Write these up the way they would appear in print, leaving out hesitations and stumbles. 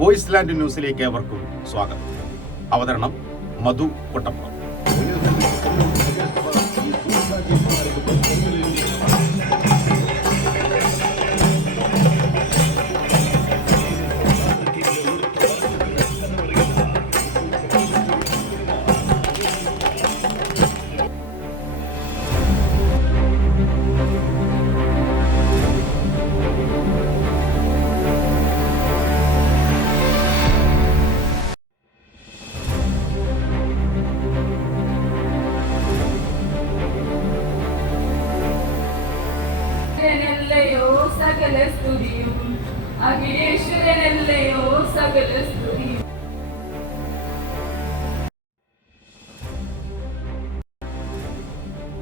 Voice land ന്യൂസിലേക്ക് ഏവർക്കും സ്വാഗതം. അവതരണം മധു കൊട്ടപ്പുറം.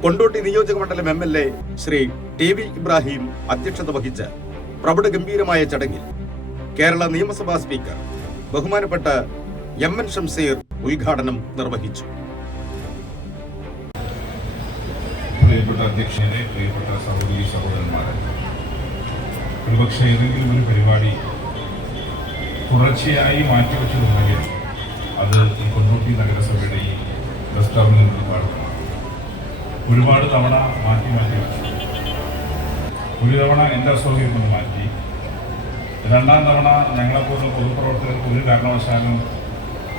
കൊണ്ടോട്ടി നിയോജകമണ്ഡലം MLA ശ്രീ TV ഇബ്രാഹിം അധ്യക്ഷത വഹിച്ച പ്രൗഢഗംഭീരമായ ചടങ്ങിൽ കേരള നിയമസഭാ സ്പീക്കർ ബഹുമാനപ്പെട്ട MN ഷംസീർ ഉദ്ഘാടനം നിർവഹിച്ചു. പ്രിയപ്പെട്ട അധ്യക്ഷനെ, പ്രിയപ്പെട്ട സഹോദരി സഹോദരന്മാരെ, ഒരുപക്ഷെ ഏതെങ്കിലും ഒരു പരിപാടി തുടർച്ചയായി മാറ്റിവെച്ചതുണ്ടെങ്കിൽ അത് ഈ കൊണ്ടോട്ടി നഗരസഭയുടെ ഈ ബസ് ടെർമിനൽ ഉദ്ഘാടനമാണ്. ഒരുപാട് തവണ മാറ്റി വെച്ചു. ഒരു തവണ എൻ്റെ അസൗകര്യം കൊണ്ട് മാറ്റി, രണ്ടാം തവണ ഞങ്ങളെപ്പോലുള്ള പൊതുപ്രവർത്തകർക്ക് ഒരു കാരണവശാലും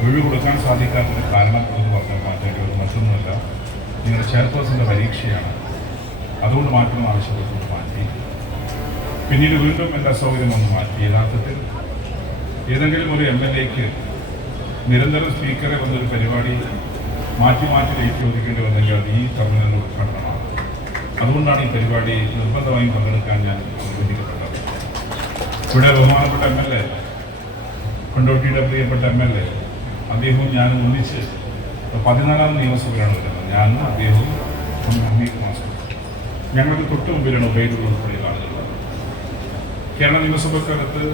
ഒഴിവ് കൊടുക്കാൻ സാധിക്കാത്തതിന് കാരണം എന്ന് പറഞ്ഞാൽ മാറ്റേണ്ടി ഒരു മറ്റൊന്നുമല്ല, നിങ്ങളുടെ ചെയർപേഴ്സൻ്റെ പരീക്ഷയാണ്, അതുകൊണ്ട് മാറ്റണം ആവശ്യപ്പെട്ടുകൊണ്ട് മാറ്റി. പിന്നീട് വീണ്ടും എൻ്റെ അസൗകര്യം ഒന്ന് മാറ്റി. യഥാർത്ഥത്തിൽ ഏതെങ്കിലും ഒരു MLAക്ക് നിരന്തരം സ്പീക്കറെ വന്നൊരു പരിപാടി മാറ്റി ഡേറ്റ് ചോദിക്കേണ്ടി വന്നെങ്കിൽ അത് ഈ ടെർമിനലിൻ്റെ ഉദ്ഘാടനമാണ്. അതുകൊണ്ടാണ് ഈ പരിപാടി നിർബന്ധമായും പങ്കെടുക്കാൻ ഞാൻ അനുവദിക്കപ്പെട്ടത്. ഇവിടെ ബഹുമാനപ്പെട്ട MLA, കൊണ്ടോട്ടിയുടെ പ്രിയപ്പെട്ട MLA, അദ്ദേഹവും ഞാനും ഒന്നിച്ച് 14ാം നിയമസഭയാണ് വരുന്നത്. ഞാനും അദ്ദേഹവും ഹമീദ് മാസ്റ്റർ, ഞങ്ങൾക്ക് തൊട്ട് മുമ്പിലാണ് ഉബൈദുള്ള ഉൾപ്പെടെയുള്ള ആളുകൾ. കേരള നിയമസഭക്കകത്ത്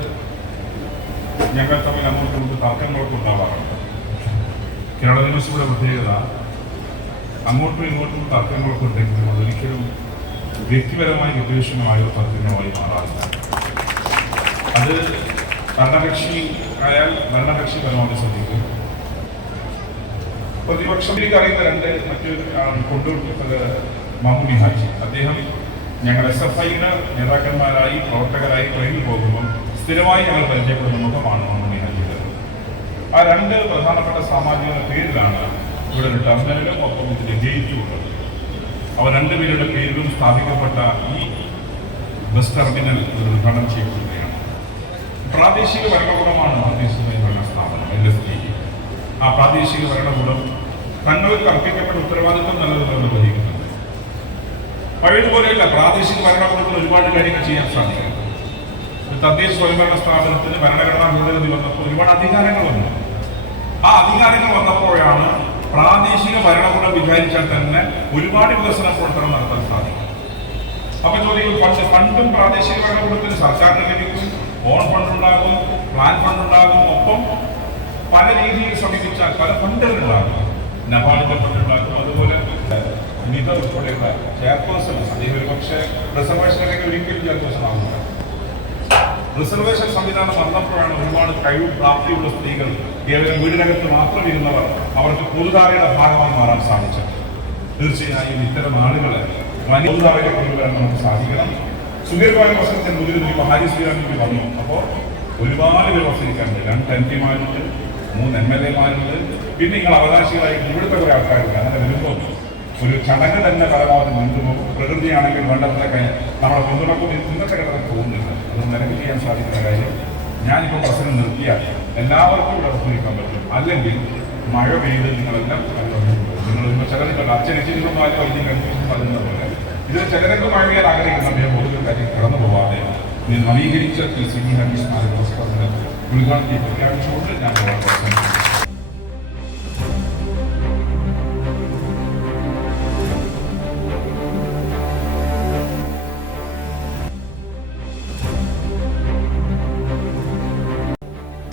ഞങ്ങൾ തമ്മിൽ അങ്ങോട്ടും ഇങ്ങോട്ട് തർക്കങ്ങളൊക്കെ ഉണ്ടാവാറുണ്ട്. കേരള നിയമസഭയുടെ പ്രത്യേകത, അങ്ങോട്ടും ഇങ്ങോട്ടും തർക്കങ്ങളൊക്കെ ഉണ്ടെങ്കിലും അതൊരിക്കലും വ്യക്തിപരമായി വിദ്വേഷമായ തർക്കങ്ങളായി മാറാറില്ല. അത് ഭരണകക്ഷി ആയാൽ ഭരണകക്ഷി പരമാവധി ശ്രദ്ധിക്കും. പ്രതിപക്ഷം അറിയുന്ന മറ്റൊരു കൊണ്ടോട്ടി മഹ്മൂദ് ഹാജി, അദ്ദേഹം ഞങ്ങൾ SFIയുടെ നേതാക്കന്മാരായി പ്രവർത്തകരായി ട്രെയിനിൽ പോകുമ്പോൾ സ്ഥിരമായി ഞങ്ങൾ പരിചയപ്പെടുന്ന മുഖമാണ് മഹ്മൂദ് ഹാജിയുടെ. ആ രണ്ട് പ്രധാനപ്പെട്ട സാമാജികളുടെ പേരിലാണ് ഇവിടെ ഒരു ടെർമിനലും ഒപ്പം ഇതിന്റെ ഗേറ്റും ഉള്ളത്. അവർ രണ്ടുപേരുടെ പേരിലും സ്ഥാപിക്കപ്പെട്ട ഈ ബസ് ടെർമിനൽ ഉദ്ഘാടനം ചെയ്യപ്പെടുകയാണ്. പ്രാദേശിക ഭരണകൂടമാണ് പ്രാദേശിക ഭരണ സ്ഥാപനം LSD. ആ പ്രാദേശിക ഭരണകൂടം തങ്ങൾക്ക് അർപ്പിക്കപ്പെട്ട ഉത്തരവാദിത്വം നല്ലതുപോലെ നിർവഹിക്കുന്നുണ്ട്. പഴയതുപോലെയല്ല, പ്രാദേശിക ഭരണകൂടത്തിന് ഒരുപാട് കാര്യങ്ങൾ ചെയ്യാൻ സാധിക്കും. തദ്ദേശ സ്വയംഭരണ സ്ഥാപനത്തിന് ഭരണഘടനാ ഭേദഗതി വന്നപ്പോൾ ഒരുപാട് അധികാരങ്ങൾ വന്നു. ആ അധികാരങ്ങൾ വന്നപ്പോഴാണ് പ്രാദേശിക ഭരണകൂടം വിചാരിച്ചാൽ തന്നെ ഒരുപാട് വികസന പ്രവർത്തനം നടത്താൻ സാധിക്കും. അപ്പൊ ചോദിക്കും, ഫണ്ടും പ്രാദേശിക ഭരണകൂടത്തിന് സർക്കാരിന് ലഭിക്കും, ഓൺ ഫണ്ട് ഉണ്ടാകും, പ്ലാൻ ഫണ്ട് ഉണ്ടാകും, ഒപ്പം പല രീതിയിൽ സമീപിച്ചാൽ പല ഫണ്ടുകളുണ്ടാകും, നബാർഡിന്റെ ഫണ്ട് ഉണ്ടാകും. അതുപോലെ നിത ഉൾപ്പെടെയുള്ള ചെയർപേഴ്സൺ, അദ്ദേഹം ഒരു പക്ഷേ റിസർവേഷനൊക്കെ ഒരിക്കലും ചെയർപേഴ്സൺ ആകുന്നില്ല. റിസർവേഷൻ സംവിധാനം വന്നപ്പോഴാണ് ഒരുപാട് കഴിവ് പ്രാപ്തിയുള്ള സ്ത്രീകൾ, കേവലം വീടിനകത്ത് മാത്രം ഇരുന്നവർ, അവർക്ക് പൊതുധാരയുടെ ഭാഗമായി മാറാൻ സാധിച്ചത്. തീർച്ചയായും ഇത്തരം ആളുകളെ പൊതുധാരയുടെ കൊണ്ടുവരാൻ നമുക്ക് സാധിക്കണം. സുദീർഘമായ വസനത്തിന് മുതിരുന്ന ഹാരിസ് ബിരാമിക്ക് വന്നു. അപ്പോൾ ഒരുപാട് പേർ വസനിക്കാറുണ്ട്. 2 MP-മാരുണ്ട്, 3 MLA-മാരുണ്ട്, പിന്നെ നിങ്ങൾ അവകാശികളായി ഇവിടുത്തെ കുറെ ആൾക്കാരുണ്ട്. അങ്ങനെ വരുമ്പോൾ ഒരു ചടങ്ങ് തന്നെ പരമാവധി നീണ്ടുപോകും. പ്രകൃതിയാണെങ്കിൽ വേണ്ടത്രയൊക്കെ നമ്മളെ പിന്തുണക്കും. ഇന്നത്തെ ഘട്ടത്തിൽ പോകുന്നില്ല. അത് നിലവിൽ ചെയ്യാൻ സാധിക്കുന്ന കാര്യം, ഞാനിപ്പോൾ പ്രശ്നം നിർത്തിയാൽ എല്ലാവർക്കും ഇവിടെ ഒത്തുനിൽക്കാൻ പറ്റും. അല്ലെങ്കിൽ മഴ പെയ്ത് നിങ്ങളെല്ലാം നിങ്ങൾ ഇപ്പോൾ ചിലർക്ക് അച്ഛനച്ചിരുന്നൊന്നും ആരും വലിയ കൺഫ്യൂഷൻ പറയുന്ന പോലെ ഇതിന് ചിലരൊക്കെ മഴ പെയ്യാൻ ആഗ്രഹിക്കുന്ന പൊതുവെ കാര്യം കടന്നു പോവാതെ നവീകരിച്ച CB ഹമീദ് സ്മാരക പുരസ്കാരത്തിന് ഉദ്ഘാടനം പ്രഖ്യാപിച്ചുകൊണ്ട് ഞാൻ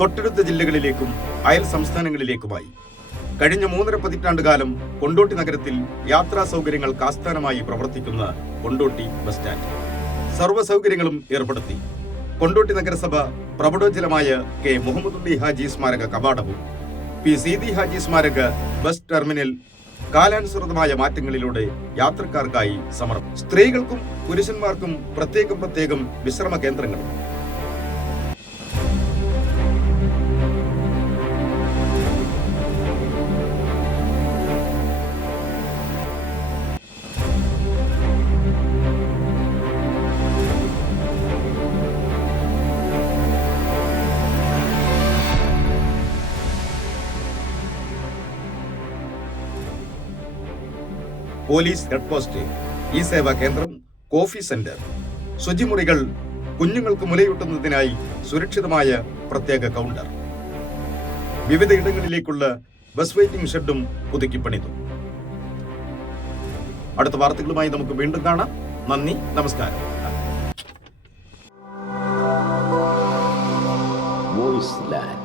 തൊട്ടടുത്ത ജില്ലകളിലേക്കും അയൽ സംസ്ഥാനങ്ങളിലേക്കുമായി കഴിഞ്ഞ 3.5 പതിറ്റാണ്ടുകാലം കൊണ്ടോട്ടി നഗരത്തിൽ യാത്രാ സൗകര്യങ്ങൾക്ക് ആസ്ഥാനമായി പ്രവർത്തിക്കുന്ന കൊണ്ടോട്ടി ബസ് സ്റ്റാൻഡ് സർവ്വ സൗകര്യങ്ങളും ഏർപ്പെടുത്തി കൊണ്ടോട്ടി നഗരസഭ പ്രൗഢോജ്വലമായ കെ മുഹമ്മദുള്ളി ഹാജി സ്മാരക കവാടവും പി സീതി ഹാജി സ്മാരക ബസ് ടെർമിനൽ കാലാനുസൃതമായ മാറ്റങ്ങളിലൂടെ യാത്രക്കാർക്കായി സമർപ്പിച്ചു. സ്ത്രീകൾക്കും പുരുഷന്മാർക്കും പ്രത്യേകം വിശ്രമ കേന്ദ്രങ്ങളും പോലീസ് ഹെഡ് പോസ്റ്റ്, ഈ സേവാ കേന്ദ്രം, കോഫി സെന്റർ, ശുചിമുറികൾ, കുഞ്ഞുങ്ങൾക്ക് മുലയൂട്ടുന്നതിനായി സുരക്ഷിതമായ പ്രത്യേക കൗണ്ടർ, വിവിധ ഇടങ്ങളിലേക്കുള്ള ബസ് വെയിറ്റിംഗ് ഷെഡും പുതുക്കിപ്പണിതു. അടുത്ത വാർത്തകളുമായി നമുക്ക് വീണ്ടും കാണാം. നന്ദി, നമസ്കാരം. Voice land.